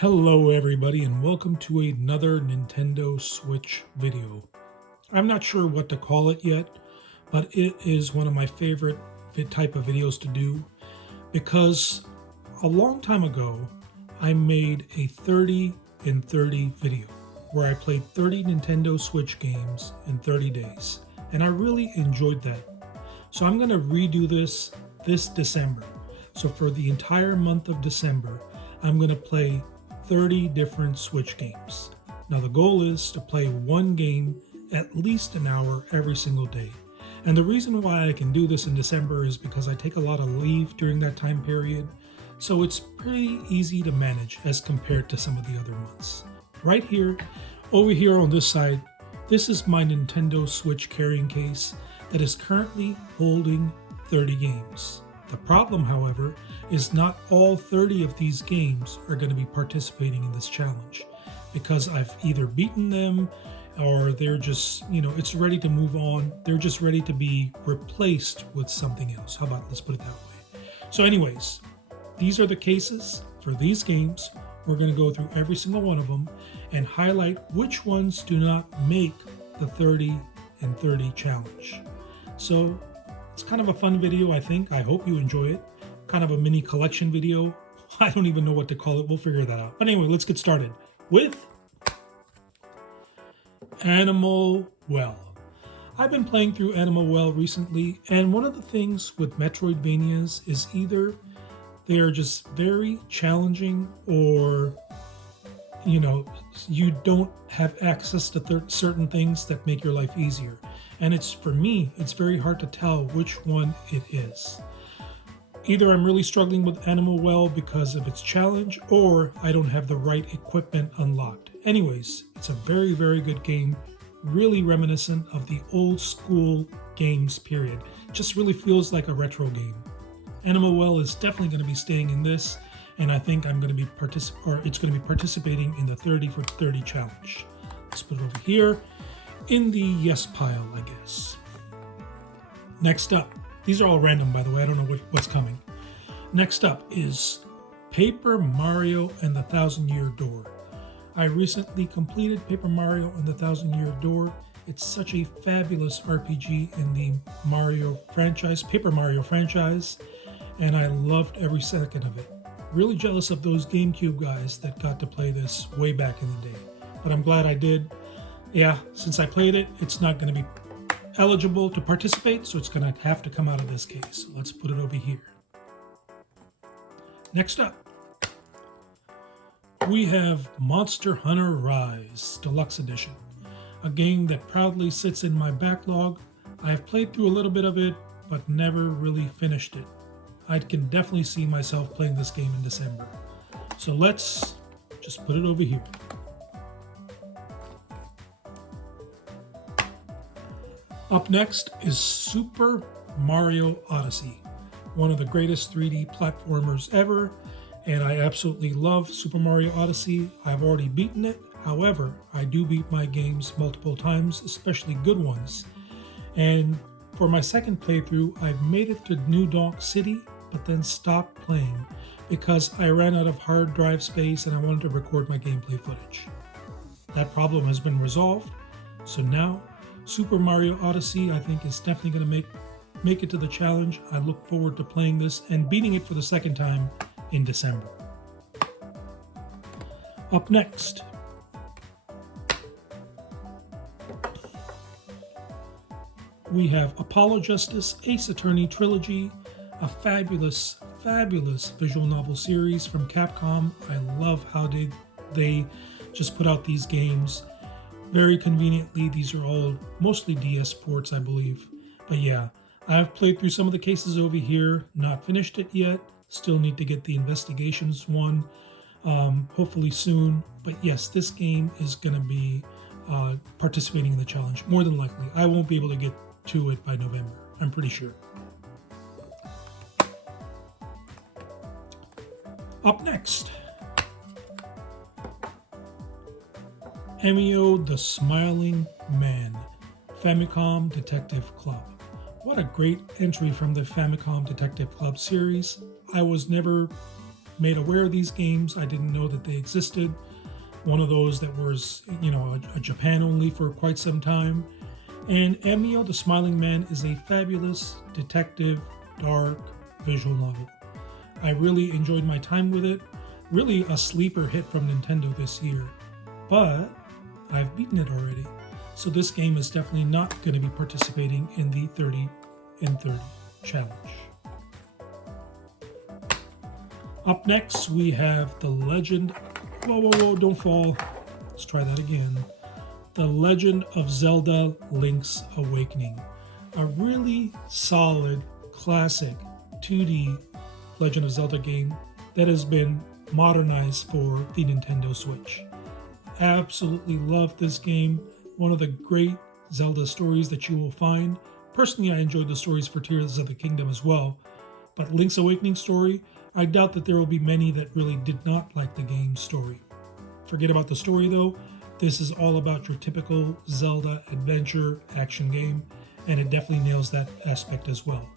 Hello everybody and welcome to another Nintendo Switch video. I'm not sure what to call it yet, but it is one of my favorite type of videos to do because a long time ago I made a 30 in 30 video where I played 30 Nintendo Switch games in 30 days and I really enjoyed that. So I'm going to redo this December. So for the entire month of December I'm going to play 30 different Switch games. Now the goal is to play one game at least an hour every single day. And the reason why I can do this in December is because I take a lot of leave during that time period, so it's pretty easy to manage as compared to some of the other months. Right here, over here on this side, this is my Nintendo Switch carrying case that is currently holding 30 games. The problem, however, is not all 30 of these games are going to be participating in this challenge because I've either beaten them or they're just, it's ready to move on. They're just ready to be replaced with something else. How about, let's put it that way. So anyways, these are the cases for these games. We're going to go through every single one of them and highlight which ones do not make the 30 in 30 challenge. So it's kind of a fun video, I think. I hope you enjoy it. Kind of a mini collection video. I don't even know what to call it. We'll figure that out. But anyway, let's get started with Amo Well. I've been playing through Amo Well recently, and one of the things with Metroidvanias is either they're just very challenging or you don't have access to certain things that make your life easier. And for me, it's very hard to tell which one it is. Either I'm really struggling with Amo Well because of its challenge, or I don't have the right equipment unlocked. Anyways, it's a very, very good game, really reminiscent of the old school games period. Just really feels like a retro game. Amo Well is definitely going to be staying in this, and I think I'm going to be participating in the 30 for 30 challenge. Let's put it over here in the yes pile, I guess. Next up, these are all random, by the way. I don't know what's coming. Next up is Paper Mario and the Thousand-Year Door. I recently completed Paper Mario and the Thousand-Year Door. It's such a fabulous RPG in the Mario franchise, Paper Mario franchise, and I loved every second of it. Really jealous of those GameCube guys that got to play this way back in the day, but I'm glad I did. Yeah, since I played it, it's not going to be eligible to participate, so it's going to have to come out of this case. So let's put it over here. Next up, we have Monster Hunter Rise Deluxe Edition, a game that proudly sits in my backlog. I have played through a little bit of it, but never really finished it. I can definitely see myself playing this game in December. So let's just put it over here. Up next is Super Mario Odyssey, one of the greatest 3D platformers ever, and I absolutely love Super Mario Odyssey. I've already beaten it. However, I do beat my games multiple times, especially good ones. And for my second playthrough, I've made it to New Donk City, but then stopped playing because I ran out of hard drive space and I wanted to record my gameplay footage. That problem has been resolved, so now Super Mario Odyssey I think is definitely going to make it to the challenge. I look forward to playing this and beating it for the second time in December. Up next, we have Apollo Justice Ace Attorney Trilogy, a fabulous, fabulous visual novel series from Capcom. I love how they just put out these games. Very conveniently, these are all mostly DS ports, I believe. But yeah, I've played through some of the cases over here, not finished it yet. Still need to get the investigations one, hopefully soon. But yes, this game is going to be participating in the challenge, more than likely. I won't be able to get to it by November, I'm pretty sure. Up next, Amo The Smiling Man, Famicom Detective Club. What a great entry from the Famicom Detective Club series. I was never made aware of these games. I didn't know that they existed. One of those that was, a Japan only for quite some time. And Amo The Smiling Man is a fabulous detective, dark visual novel. I really enjoyed my time with it. Really a sleeper hit from Nintendo this year. But I've beaten it already. So this game is definitely not going to be participating in the 30 in 30 challenge. Up next, we have The Legend... Whoa, don't fall. Let's try that again. The Legend of Zelda Link's Awakening. A really solid, classic 2D Legend of Zelda game that has been modernized for the Nintendo Switch. Absolutely love this game. One of the great Zelda stories that you will find. Personally, I enjoyed the stories for Tears of the Kingdom as well. But Link's Awakening story, I doubt that there will be many that really did not like the game's story. Forget about the story though. This is all about your typical Zelda adventure action game, and it definitely nails that aspect as well.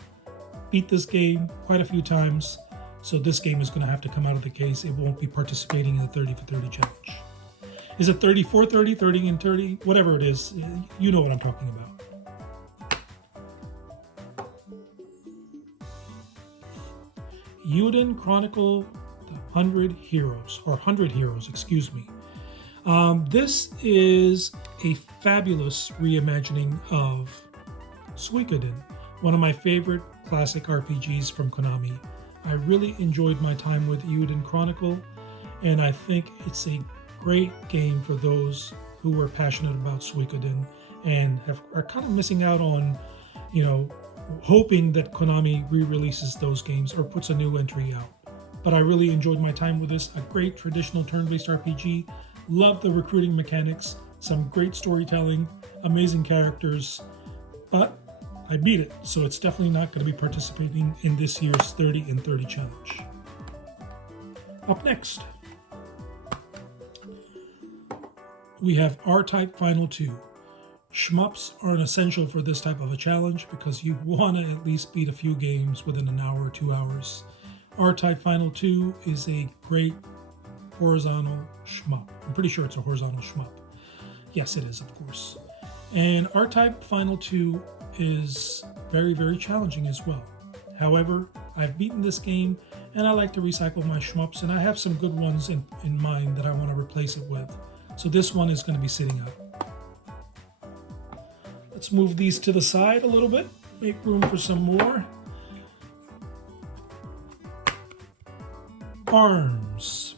Beat this game quite a few times, so this game is going to have to come out of the case. It won't be participating in the 30 for 30 challenge. Is it 30 for 30, 30 and 30? Whatever it is, you know what I'm talking about. Uden Chronicle the 100 Heroes, or 100 Heroes, excuse me. This is a fabulous reimagining of Suikoden, one of my favorite classic RPGs from Konami. I really enjoyed my time with Uden Chronicle, and I think it's a great game for those who are passionate about Suikoden and are kind of missing out on, hoping that Konami re-releases those games or puts a new entry out. But I really enjoyed my time with this. A great traditional turn-based RPG. Love the recruiting mechanics. Some great storytelling. Amazing characters. But I beat it, so it's definitely not going to be participating in this year's 30 in 30 challenge. Up next, we have RType Final 2. Shmups are an essential for this type of a challenge because you want to at least beat a few games within an hour or 2 hours. RType Final 2 is a great horizontal shmup. I'm pretty sure it's a horizontal shmup. Yes, it is, of course. And RType Final 2 is very, very challenging as well. However, I've beaten this game and I like to recycle my shmups, and I have some good ones in mind that I want to replace it with. So this one is going to be sitting out. Let's move these to the side a little bit, make room for some more. ARMS.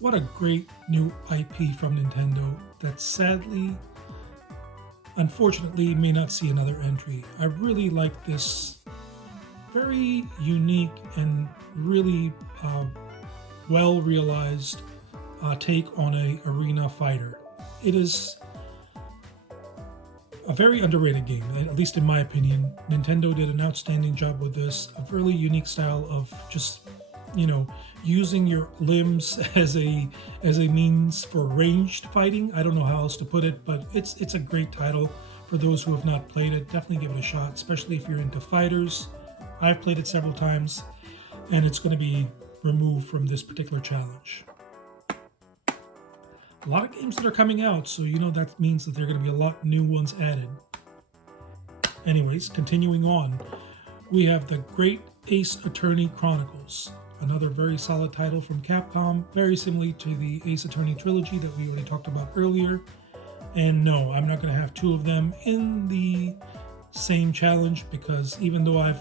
What a great new IP from Nintendo that sadly, unfortunately, may not see another entry. I really like this very unique and really well realized take on a arena fighter. It is a very underrated game, at least in my opinion. Nintendo did an outstanding job with this. A really unique style of just, using your limbs as a means for ranged fighting. I don't know how else to put it, but it's a great title for those who have not played it. Definitely give it a shot, especially if you're into fighters. I've played it several times, and it's going to be removed from this particular challenge. A lot of games that are coming out, so that means that there are going to be a lot new ones added. Anyways, continuing on, we have the Great Ace Attorney Chronicles, another very solid title from Capcom, very similar to the Ace Attorney Trilogy that we already talked about earlier. And no, I'm not going to have two of them in the same challenge because even though I've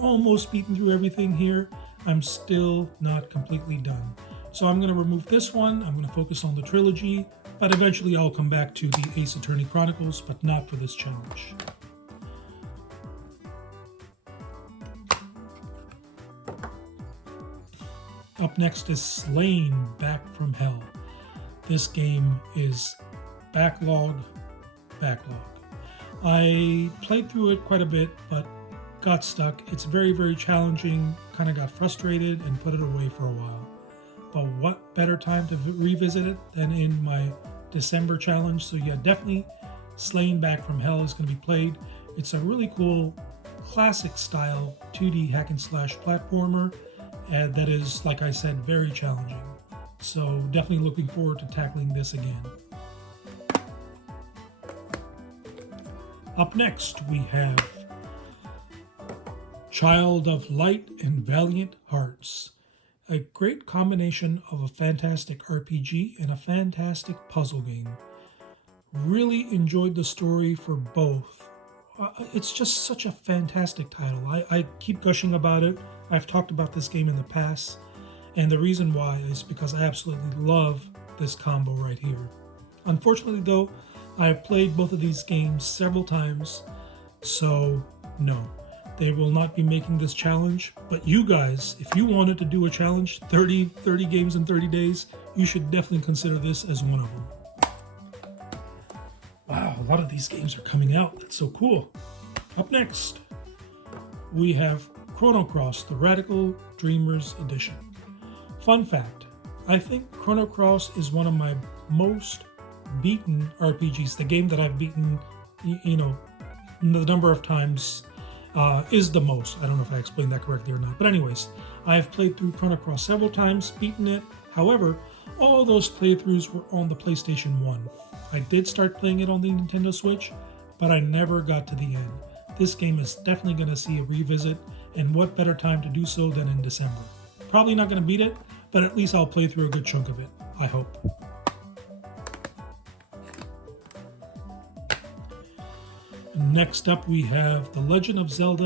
almost beaten through everything here, I'm still not completely done. So I'm going to remove this one. I'm going to focus on the trilogy, but eventually I'll come back to the Ace Attorney Chronicles, but not for this challenge. Up next is Slain Back from Hell. This game is backlog. I played through it quite a bit, but got stuck. It's very, very challenging, kind of got frustrated and put it away for a while. But what better time to revisit it than in my December challenge? So yeah, definitely Slain Back from Hell is going to be played. It's a really cool classic style 2D hack and slash platformer, that is, like I said, very challenging. So definitely looking forward to tackling this again. Up next, we have Child of Light and Valiant Hearts. A great combination of a fantastic RPG and a fantastic puzzle game. Really enjoyed the story for both. It's just such a fantastic title. I keep gushing about it. I've talked about this game in the past, and the reason why is because I absolutely love this combo right here. Unfortunately though, I've played both of these games several times, so no, they will not be making this challenge. But you guys, if you wanted to do a challenge, 30 games in 30 days, you should definitely consider this as one of them. Wow, a lot of these games are coming out. That's so cool. Up next, we have Chrono Cross, the Radical Dreamers Edition. Fun fact, I think Chrono Cross is one of my most beaten RPGs. The game that I've beaten, you know, the number of times is the most. I don't know if I explained that correctly or not. But anyways, I have played through Chrono Cross several times, beaten it. However, all those playthroughs were on the PlayStation 1. I did start playing it on the Nintendo Switch, but I never got to the end. This game is definitely going to see a revisit, and what better time to do so than in December. Probably not going to beat it, but at least I'll play through a good chunk of it, I hope. Next up, we have The Legend of Zelda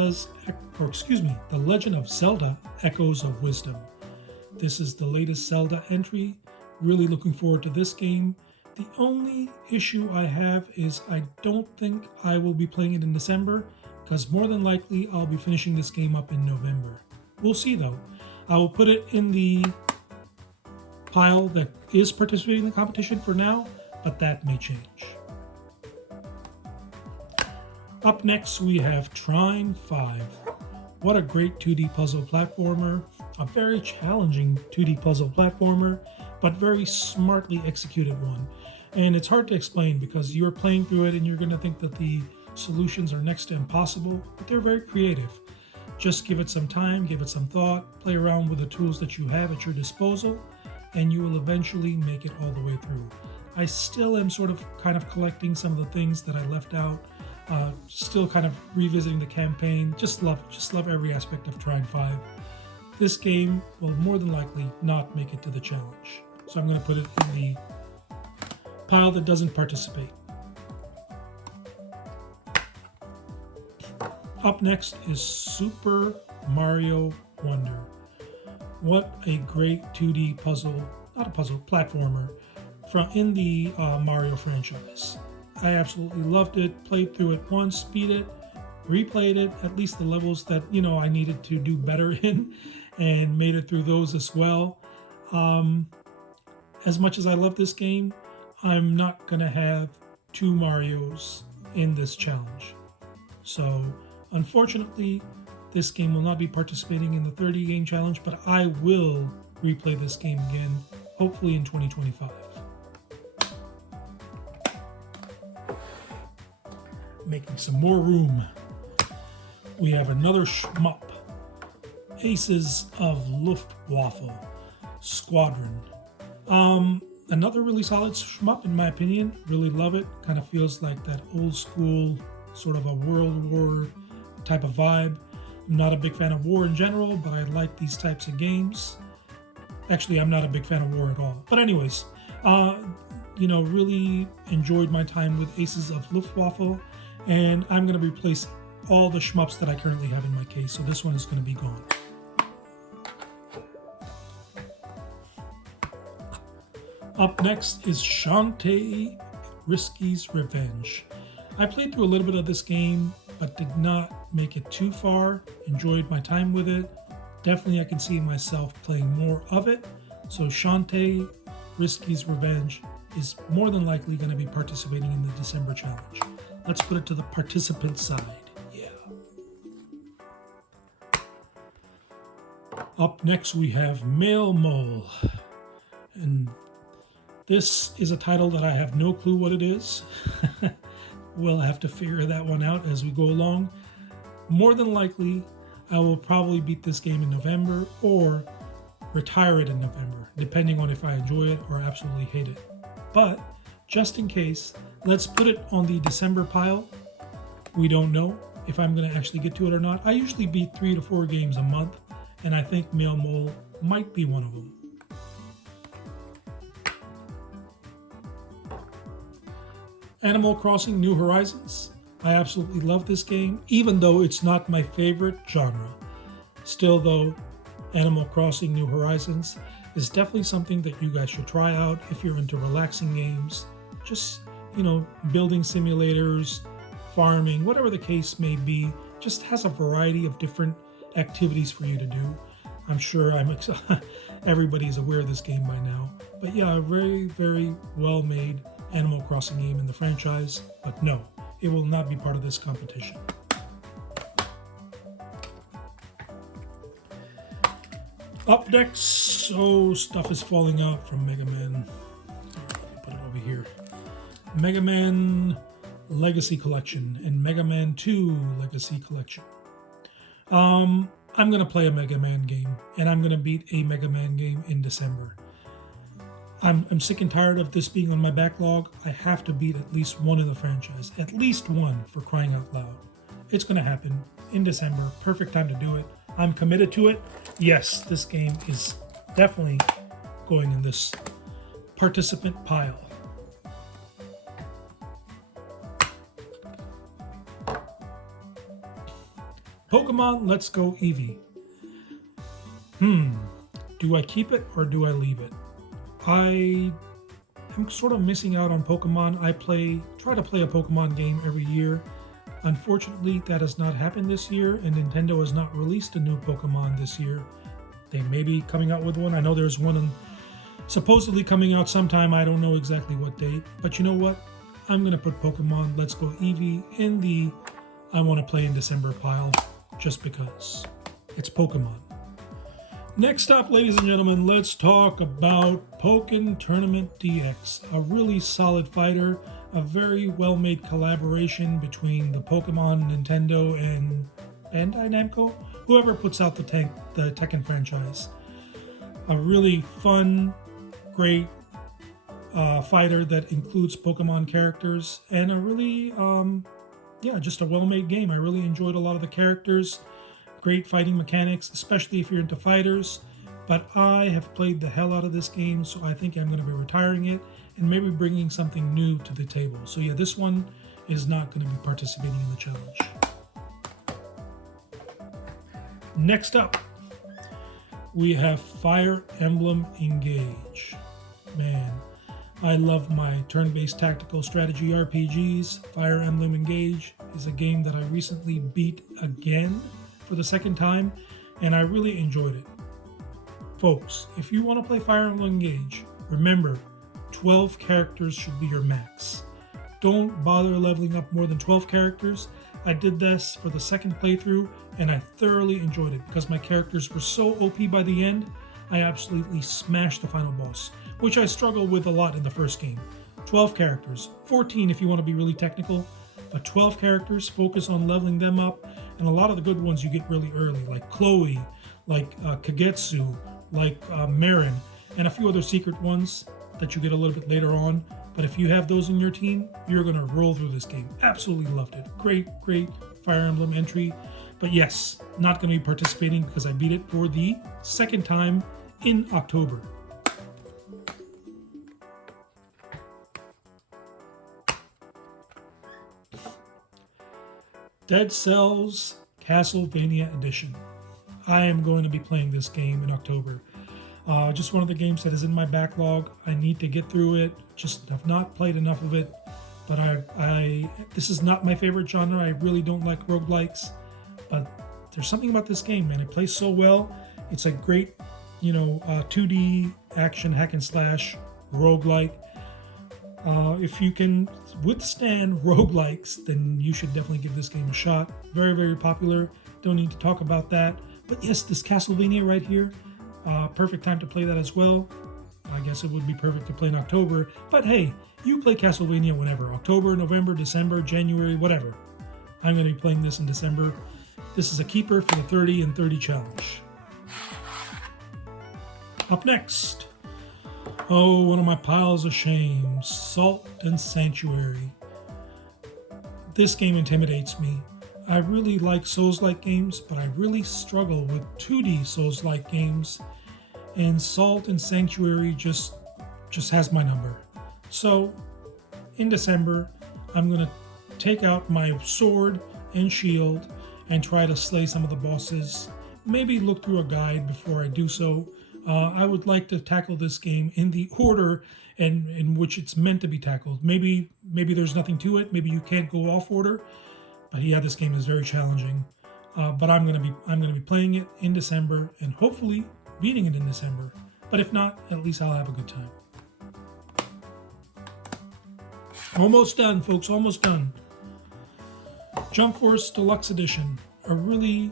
Echoes of Wisdom. This is the latest Zelda entry. Really looking forward to this game. The only issue I have is I don't think I will be playing it in December, because more than likely I'll be finishing this game up in November. We'll see though. I will put it in the pile that is participating in the competition for now, but that may change. Up next, we have Trine V. What a great 2D puzzle platformer. A very challenging 2D puzzle platformer, but very smartly executed one. And it's hard to explain because you're playing through it and you're going to think that the solutions are next to impossible, but they're very creative. Just give it some time, give it some thought, play around with the tools that you have at your disposal, and you will eventually make it all the way through. I still am kind of collecting some of the things that I left out. Still kind of revisiting the campaign. Just love every aspect of Trine V. This game will more than likely not make it to the challenge, so I'm going to put it in the pile that doesn't participate. Up next is Super Mario Wonder. What a great 2D platformer in the Mario franchise. I absolutely loved it, played through it once, beat it, replayed it, at least the levels that, I needed to do better in, and made it through those as well. As much as I love this game, I'm not going to have 2 Marios in this challenge. So, unfortunately, this game will not be participating in the 30 game challenge, but I will replay this game again, hopefully in 2025. Making some more room, we have another shmup, Aces of LOF Waffle Squadron. Another really solid shmup in my opinion. Really love it. Kind of feels like that old school sort of a World War type of vibe. I'm not a big fan of war in general, but I like these types of games. Actually, I'm not a big fan of war at all. But anyways, really enjoyed my time with Aces of LOF Waffle. And I'm going to replace all the shmups that I currently have in my case, so this one is going to be gone. Up next is Shante Riskies Revenge. I played through a little bit of this game, but did not make it too far. Enjoyed my time with it. Definitely I can see myself playing more of it. So Shante Riskies Revenge is more than likely going to be participating in the December challenge. Let's put it to the participant side. Yeah. Up next we have Male Mole. And this is a title that I have no clue what it is. We'll have to figure that one out as we go along. More than likely, I will probably beat this game in November or retire it in November, depending on if I enjoy it or absolutely hate it. But just in case, let's put it on the December pile. We don't know if I'm going to actually get to it or not. I usually beat 3 to 4 games a month, and I think Male Mole might be one of them. Animal Crossing New Horizons. I absolutely love this game, even though it's not my favorite genre. Still though, Animal Crossing New Horizons is definitely something that you guys should try out if you're into relaxing games. Just, building simulators, farming, whatever the case may be, just has a variety of different activities for you to do. I'm sure everybody's aware of this game by now. But yeah, a very, very well made Animal Crossing game in the franchise, but no, it will not be part of this competition. Up next, stuff is falling out from Mega Man. Let me put it over here. Mega Man Legacy Collection and Mega Man 2 Legacy Collection. I'm going to play a Mega Man game, and I'm going to beat a Mega Man game in December. I'm sick and tired of this being on my backlog. I have to beat at least one in the franchise. At least one, for crying out loud. It's going to happen in December. Perfect time to do it. I'm committed to it. Yes, this game is definitely going in this participant pile. Pokemon Let's Go Eevee. Do I keep it or do I leave it? I am sort of missing out on Pokemon. I try to play a Pokemon game every year. Unfortunately, that has not happened this year, and Nintendo has not released a new Pokemon this year. They may be coming out with one. I know there's one supposedly coming out sometime. I don't know exactly what date. But you know what? I'm going to put Pokemon Let's Go Eevee in the I want to play in December pile, just because. It's Pokemon. Next up, ladies and gentlemen, let's talk about Tekken Tournament DX, a really solid fighter, a very well-made collaboration between the Pokemon, Nintendo, and Bandai Namco, whoever puts out the Tekken franchise. A really fun, great fighter that includes Pokemon characters, and a really, just a well-made game. I really enjoyed a lot of the characters. Great fighting mechanics, especially if you're into fighters. But I have played the hell out of this game, so I think I'm going to be retiring it and maybe bringing something new to the table. So yeah, this one is not going to be participating in the challenge. Next up, we have Fire Emblem Engage. Man, I love my turn-based tactical strategy RPGs. Fire Emblem Engage is a game that I recently beat again for the second time, and I really enjoyed it. Folks, if you want to play Fire Emblem Engage, remember 12 characters should be your max. Don't bother leveling up more than 12 characters. I did this for the second playthrough, and I thoroughly enjoyed it because my characters were so OP by the end. I absolutely smashed the final boss, which I struggled with a lot in the first game. 12 characters, 14 if you want to be really technical, but 12 characters, focus on leveling them up. And a lot of the good ones you get really early, like Chloe, like Kagetsu, like Marin, and a few other secret ones that you get a little bit later on. But if you have those in your team, you're going to roll through this game. Absolutely loved it. Great Fire Emblem entry. But yes, not going to be participating because I beat it for the second time in October. Dead Cells Castlevania Edition. I am going to be playing this game in October. Just one of the games that is in my backlog. I need to get through it. Just have not played enough of it. But this is not my favorite genre. I really don't like roguelikes. But there's something about this game, man. It plays so well. It's a great, 2D action hack and slash roguelike. If you can withstand roguelikes, then you should definitely give this game a shot. Very, very popular. Don't need to talk about that. But yes, this Castlevania right here, perfect time to play that as well. I guess it would be perfect to play in October. But hey, you play Castlevania whenever. October, November, December, January, whatever. I'm going to be playing this in December. This is a keeper for the 30 and 30 challenge. Up next, oh, one of my piles of shame, Salt and Sanctuary. This game intimidates me. I really like Souls-like games, but I really struggle with 2D Souls-like games, and Salt and Sanctuary just has my number. So, in December, I'm going to take out my sword and shield and try to slay some of the bosses. Maybe look through a guide before I do so. I would like to tackle this game in the order in which it's meant to be tackled. Maybe there's nothing to it. Maybe you can't go off order. But yeah, this game is very challenging. But I'm gonna be playing it in December and hopefully beating it in December. But if not, at least I'll have a good time. Almost done, folks. Almost done. Jump Force Deluxe Edition, a really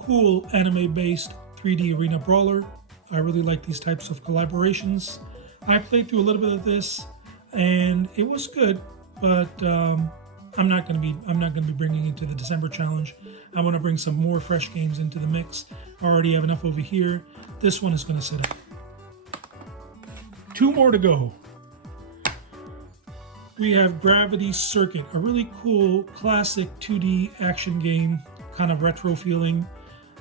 cool anime-based 3D arena brawler. I really like these types of collaborations. I played through a little bit of this, and it was good, but I'm not going to be bringing it to the December challenge. I want to bring some more fresh games into the mix. I already have enough over here. This one is going to sit up. 2 more to go. We have Gravity Circuit, a really cool classic 2D action game, kind of retro feeling.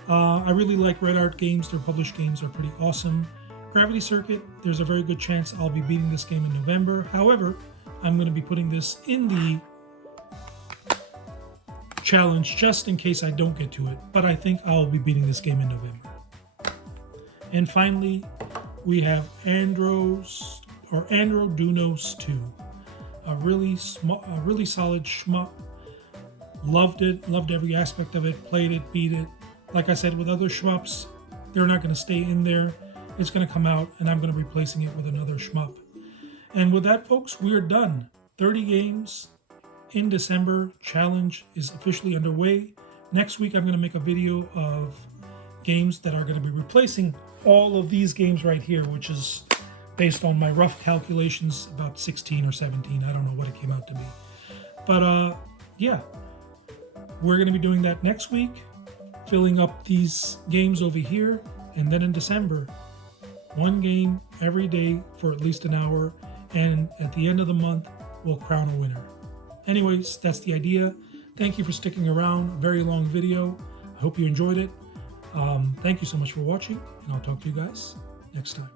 I really like Red Art games. Their published games are pretty awesome. Gravity Circuit, there's a very good chance I'll be beating this game in November. However, I'm going to be putting this in the challenge just in case I don't get to it. But I think I'll be beating this game in November. And finally, we have Andros or Androdunos 2. A really solid shmup. Loved it. Loved every aspect of it. Played it. Beat it. Like I said, with other shmups, they're not going to stay in there. It's going to come out, and I'm going to be replacing it with another shmup. And with that, folks, we are done. 30 games in December. Challenge is officially underway. Next week, I'm going to make a video of games that are going to be replacing all of these games right here, which is based on my rough calculations, about 16 or 17. I don't know what it came out to be. But yeah, we're going to be doing that next week, filling up these games over here. And then in December, 1 game every day for at least an hour. And at the end of the month, we'll crown a winner. Anyways, that's the idea. Thank you for sticking around. A very long video. I hope you enjoyed it. Thank you so much for watching, and I'll talk to you guys next time.